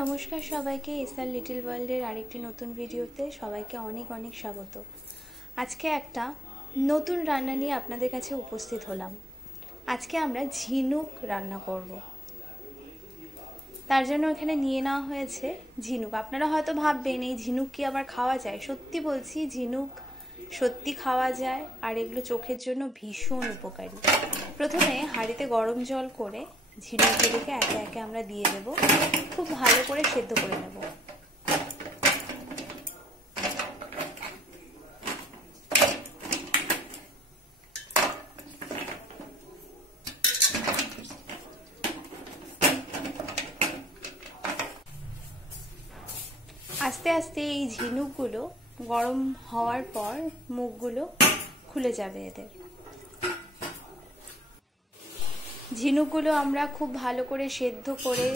নমস্কার সবাইকে SR little ওয়ার্ল্ডের আরেকটি নতুন ভিডিওতে সবাইকে অনেক অনেক স্বাগত। আজকে একটা নতুন রান্না নিয়ে আপনাদের কাছে উপস্থিত হলাম। আজকে আমরা ঝিনুক রান্না করব। তার জন্য এখানে নিয়ে নেওয়া হয়েছে ঝিনুক। আপনারা হয়তো ভাববেন এই ঝিনুক কি আবার খাওয়া যায়? সত্যি বলছি, ঝিনুক সত্যি খাওয়া যায়, আর এগুলো চোখের জন্য ভীষণ উপকারী। প্রথমে হাঁড়িতে গরম জল করে ঝিনুকগুলোকে একে একে আমরা দিয়ে দেব। খুব ভালো করে সেদ্ধ করে নেব। আস্তে আস্তে এই ঝিনুকগুলো গরম হওয়ার পর মুখগুলো খুলে যাবে এদের। ঝিনুকগুলো আমরা খুব ভালো করে সেদ্ধ করে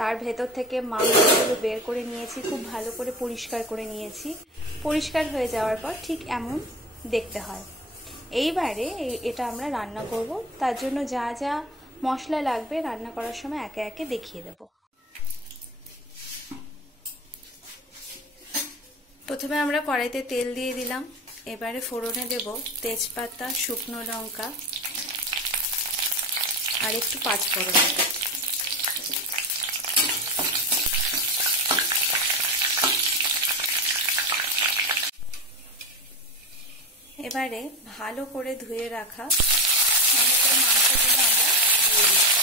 তার ভেতর থেকে মাংসগুলো বের করে নিয়েছি, খুব ভালো করে পরিষ্কার করে নিয়েছি। পরিষ্কার হয়ে যাওয়ার পর ঠিক এমন দেখতে হয়। এইবারে এটা আমরা রান্না করব। তার জন্য যা যা মশলা লাগবে রান্না করার সময় একে একে দেখিয়ে দেব। প্রথমে আমরা কড়াইতে তেল দিয়ে দিলাম। এবারে ফোড়নে দেব তেজপাতা, শুকনো লঙ্কা আর একটু পাঁচফোড়ন। এবারে ভালো করে ধুয়ে রাখা মাংসগুলো আমরা দিয়ে দিচ্ছি।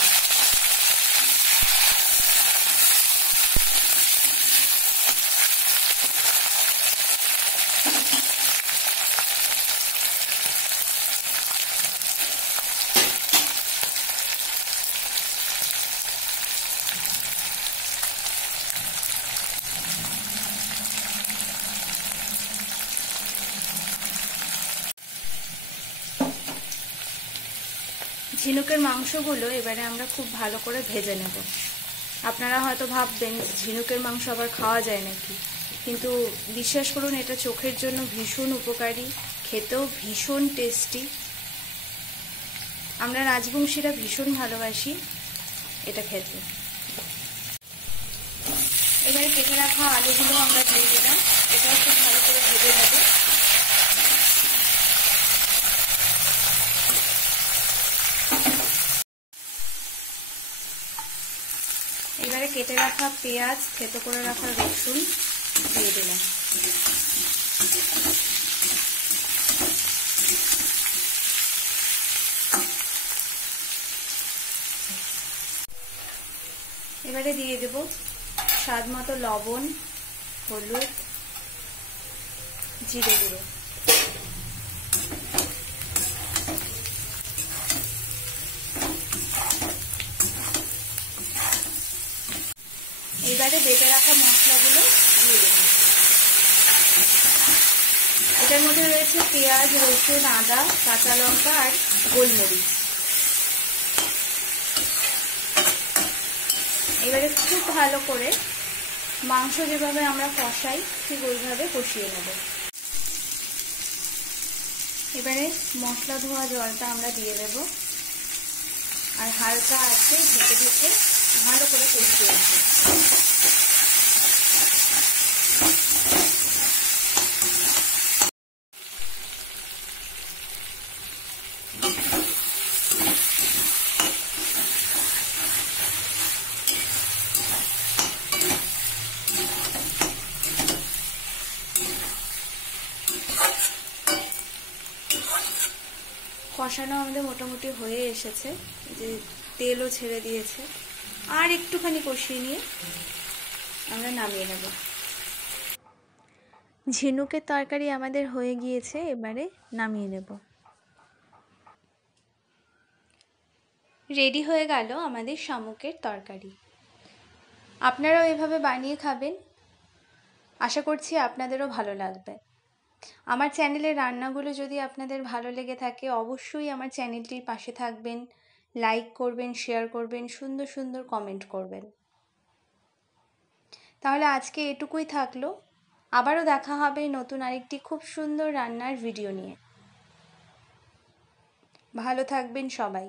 ঝিনুকের মাংসগুলো এবারে আমরা খুব ভালো করে ভেজে নেব। আপনারা হয়তো ভাববেন ঝিনুকের মাংস আবার খাওয়া যায় নাকি, কিন্তু বিশ্বাস করুন এটা চোখের জন্য ভীষণ উপকারী, খেতেও ভীষণ টেস্টি। আমরা রাজবংশীরা ভীষণ ভালোবাসি এটা খেতে। এবারে কেটে রাখা আলুগুলো আমরা দিয়ে দিলাম। এটাও খুব ভালো করে ভেজে নেব। এবারে কেটে রাখা পেঁয়াজ, থেতো করে রাখা রসুন দিয়ে দিলাম। এবারে দিয়ে দেব স্বাদ মতো লবণ, হলুদ, জিরে গুঁড়ো। এবারে বেটে রাখা মশলাগুলো দিয়ে দেব। এটার মধ্যে রয়েছে পেঁয়াজ, রসুন, আদা, কাঁচা লঙ্কা আর গোলমরিচ। এবারে খুব ভালো করে মাংস যেভাবে আমরা কষাই ঠিক ওইভাবে কষিয়ে নেব। এবারে মশলা ধোয়া জলটা আমরা দিয়ে দেব আর হালকা আছে ঢেকে ঢেকে ভালো করে কষিয়ে নেব। কষানো আমাদের মোটামুটি হয়ে এসেছে, যে তেলও ছেড়ে দিয়েছে। আর একটুখানি কষিয়ে নিয়ে আমরা নামিয়ে নেব। ঝিনুকের তরকারি আমাদের হয়ে গিয়েছে, এবারে নামিয়ে নেব। রেডি হয়ে গেল আমাদের শামুকের তরকারি। আপনারাও এভাবে বানিয়ে খাবেন, আশা করছি আপনাদেরও ভালো লাগবে। আমার চ্যানেলের রান্নাগুলো যদি আপনাদের ভালো লেগে থাকে অবশ্যই আমার চ্যানেলটির পাশে থাকবেন, লাইক করবেন, শেয়ার করবেন, সুন্দর সুন্দর কমেন্ট করবেন। তাহলে আজকে এটুকুই থাকলো। আবারও দেখা হবে নতুন আরেকটি খুব সুন্দর রান্নার ভিডিও নিয়ে। ভালো থাকবেন সবাই।